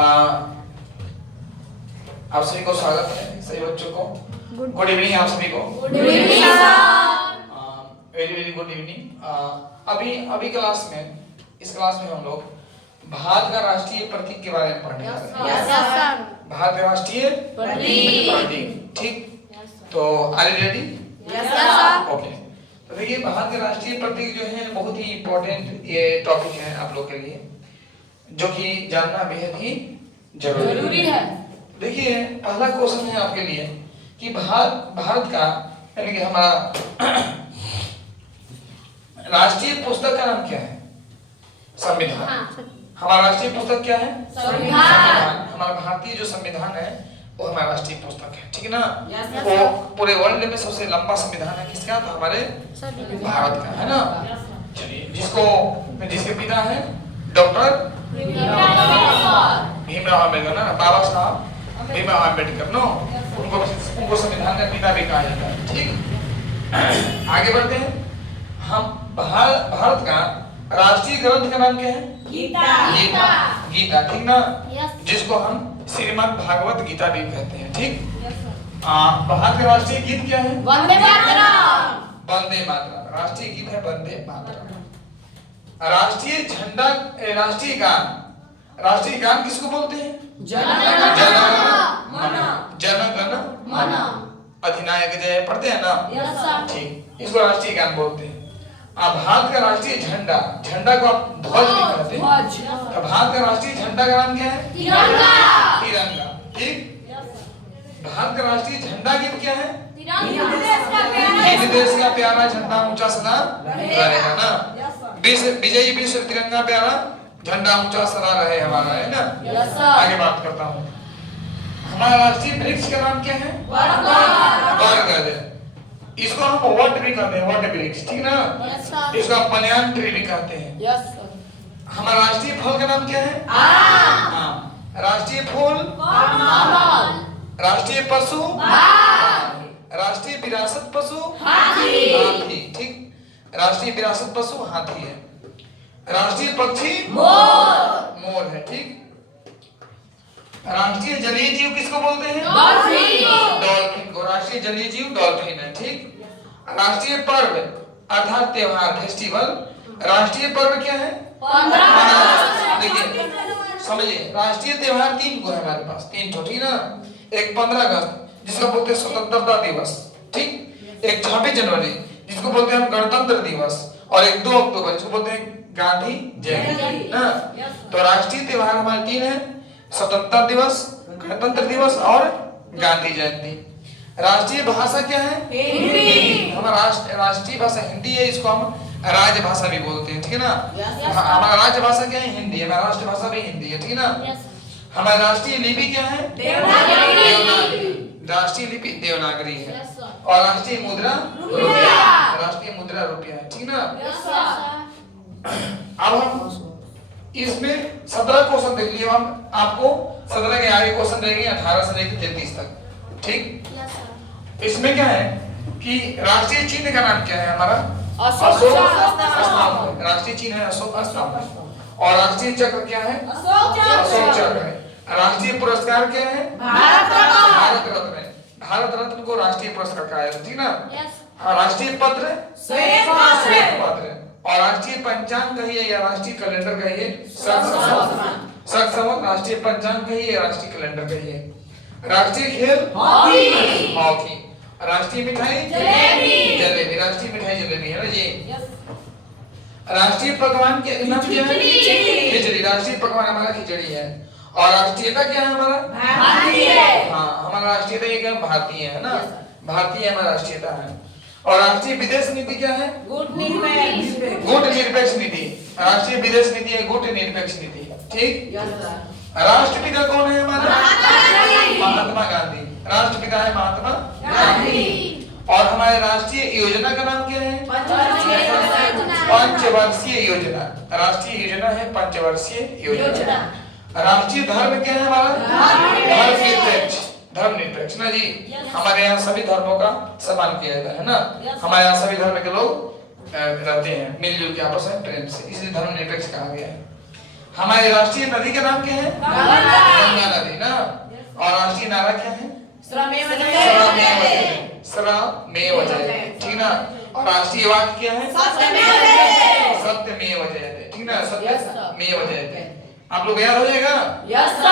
आप सभी को स्वागत है, सभी बच्चों को गुड इवनिंग। आप सभी को good evening sir. Very very good evening. अभी क्लास में इस क्लास में हम लोग भारत का राष्ट्रीय प्रतीक के बारे में पढ़ने जा रहे हैं। Yes sir. भारत का राष्ट्रीय प्रतीक। ठीक, तो are you ready? Yes sir. Okay, तो देखिए भारत के राष्ट्रीय प्रतीक जो है बहुत ही इम्पोर्टेंट ये टॉपिक है आप लोग के लिए, जो कि जानना बेहद ही जरूरी है। देखिए पहला क्वेश्चन है आपके लिए कि भारत का यानी कि हमारा राष्ट्रीय पुस्तक का नाम क्या है? संविधान। हमारा राष्ट्रीय पुस्तक क्या है? संविधान। हमारा भारतीय जो संविधान है वो हमारा राष्ट्रीय पुस्तक है, ठीक है ना? वो पूरे वर्ल्ड में सबसे लंबा संविधान है किसका? तो हमारे भारत का है ना। चलिए, जिसके पिता है डॉक्टर भीमराव अम्बेडकर ना, बाबा साहब भीमराव अम्बेडकर नो, उनको संविधान का पिता भी कहा जाता है। ठीक, आगे बढ़ते हैं। हम भारत का राष्ट्रीय ग्रंथ का नाम क्या है? गीता, ठीक ना? जिसको हम श्रीमद् भागवत गीता भी कहते हैं। ठीक, भारत का राष्ट्रीय गीत क्या है? वंदे मातरम। वंदे मातरम राष्ट्रीय गीत है, वंदे मातरम। राष्ट्रीय झंडा, राष्ट्रीय गान किसको बोलते हैं? जन गण मन अधिनायक जय पढ़ते हैं ना? ठीक, इसको राष्ट्रीय गान बोलते हैं। भारत का राष्ट्रीय झंडा को आप ध्वज भी कहते हैं। तो भारत का राष्ट्रीय झंडा का नाम क्या है? तिरंगा। ठीक, भारत का राष्ट्रीय झंडा गीत क्या है? हिंद देश का प्यारा झंडा ऊंचा सदा रहेगा ना। विजयी विश्व तिरंगा प्यारा झंडा ऊंचा सदा रहे हमारा, है ना? आगे बात करता हूँ। हमारा राष्ट्रीय वृक्ष का नाम क्या है? बरगद। इसको हम वट भी कहते हैं, वट वृक्ष, ठीक ना? इसको आप बनियान ट्री भी कहते हैं। हमारा राष्ट्रीय फल का नाम क्या है? आम। राष्ट्रीय फूल? राष्ट्रीय पशु? राष्ट्रीय विरासत पशु? हाथी। ठीक, राष्ट्रीय विरासत पशु हाथी है। राष्ट्रीय पक्षी? मोर है। ठीक, राष्ट्रीय जलीय जीव किसको बोलते हैं? डॉल्फिन को राष्ट्रीय जलीय जीव डॉल्फिन है। ठीक, राष्ट्रीय पर्व अर्थात त्योहार फेस्टिवल, राष्ट्रीय पर्व क्या है? देखिए समझिए, राष्ट्रीय त्योहार 3 को है हमारे पास, 3 ठो, ठीक ना? एक 15 अगस्त जिसको बोलते हैं स्वतंत्रता दिवस, ठीक, एक 26 जनवरी जिसको बोलते हैं हम गणतंत्र दिवस, और एक 2 अक्टूबर जिसको बोलते हैं गांधी जयंती ना। तो राष्ट्रीय त्योहार हमारे 3 है, स्वतंत्रता दिवस, गणतंत्र दिवस और गांधी जयंती। राष्ट्रीय भाषा क्या है? हिंदी। हमारा राष्ट्रीय भाषा हिंदी है, इसको हम राजभाषा भी बोलते हैं, ठीक है ना? हमारा राजभाषा क्या है? हिंदी है। हमारा राष्ट्रभाषा भी हिंदी है, ठीक है ना? हमारा राष्ट्रीय लिपि क्या है? देवनागरी। राष्ट्रीय लिपि देवनागरी है। और राष्ट्रीय मुद्रा रुपया। राष्ट्रीय मुद्रा रुपया है, ठीक ना? अब हम इसमें 17 क्वेश्चन देख लिए। हम आपको 17 के आगे क्वेश्चन रहेंगे 18 से लेकर 33 तक। ठीक, इसमें क्या है कि राष्ट्रीय चिन्ह का नाम क्या है? हमारा अशोक स्तंभ। राष्ट्रीय चिन्ह है अशोक स्तंभ। और राष्ट्रीय चक्र क्या है? अशोक चक्र है। राष्ट्रीय पुरस्कार क्या है? भारत रत्न। भारत रत्न को राष्ट्रीय पुरस्कार कहा जाता है, ठीक ना? राष्ट्रीय पत्र श्वेत पत्र। और राष्ट्रीय पंचांग कहिए या राष्ट्रीय कैलेंडर कहिए संवत। राष्ट्रीय पंचांग कहिए या राष्ट्रीय कैलेंडर कहिए। राष्ट्रीय खेल हॉकी। राष्ट्रीय मिठाई जलेबी। राष्ट्रीय मिठाई जलेबी है ना जी। राष्ट्रीय पकवान के नाम क्या है? खिचड़ी। राष्ट्रीय पकवान हमारा खिचड़ी है। और राष्ट्रीयता क्या है हमारा? भारतीय। हाँ, हमारा राष्ट्रीयता ये क्या? भारतीय है ना। भारतीय हमारा राष्ट्रीयता है। और राष्ट्रीय विदेश नीति क्या है? गुट निरपेक्ष नीति। राष्ट्रीय विदेश नीति है गुट निरपेक्ष नीति। ठीक, राष्ट्रपिता कौन है हमारा? महात्मा गांधी। राष्ट्रपिता है महात्मा गांधी। और हमारे राष्ट्रीय योजना का नाम क्या है? पंचवर्षीय योजना। राष्ट्रीय योजना है पंचवर्षीय योजना। राष्ट्रीय धर्म क्या है हमारा? धर्म निरपेक्ष ना जी। हमारे यहाँ सभी धर्मों का सम्मान किया जाता है ना। हमारे यहाँ सभी धर्म के लोग रहते हैं मिलजुल के आपस में प्रेम से, इसलिए धर्म निरपेक्ष कहा गया है। हमारी राष्ट्रीय नदी का नाम क्या है? गंगा नदी ना। और राष्ट्रीय नारा क्या है? श्रमेव जयते, ठीक ना। और राष्ट्रीय वाक्य क्या है? सत्यमेव जयते, ठीक ना। सत्यमेव जयते। आप लोग याद हो जाएगा? Yes sir.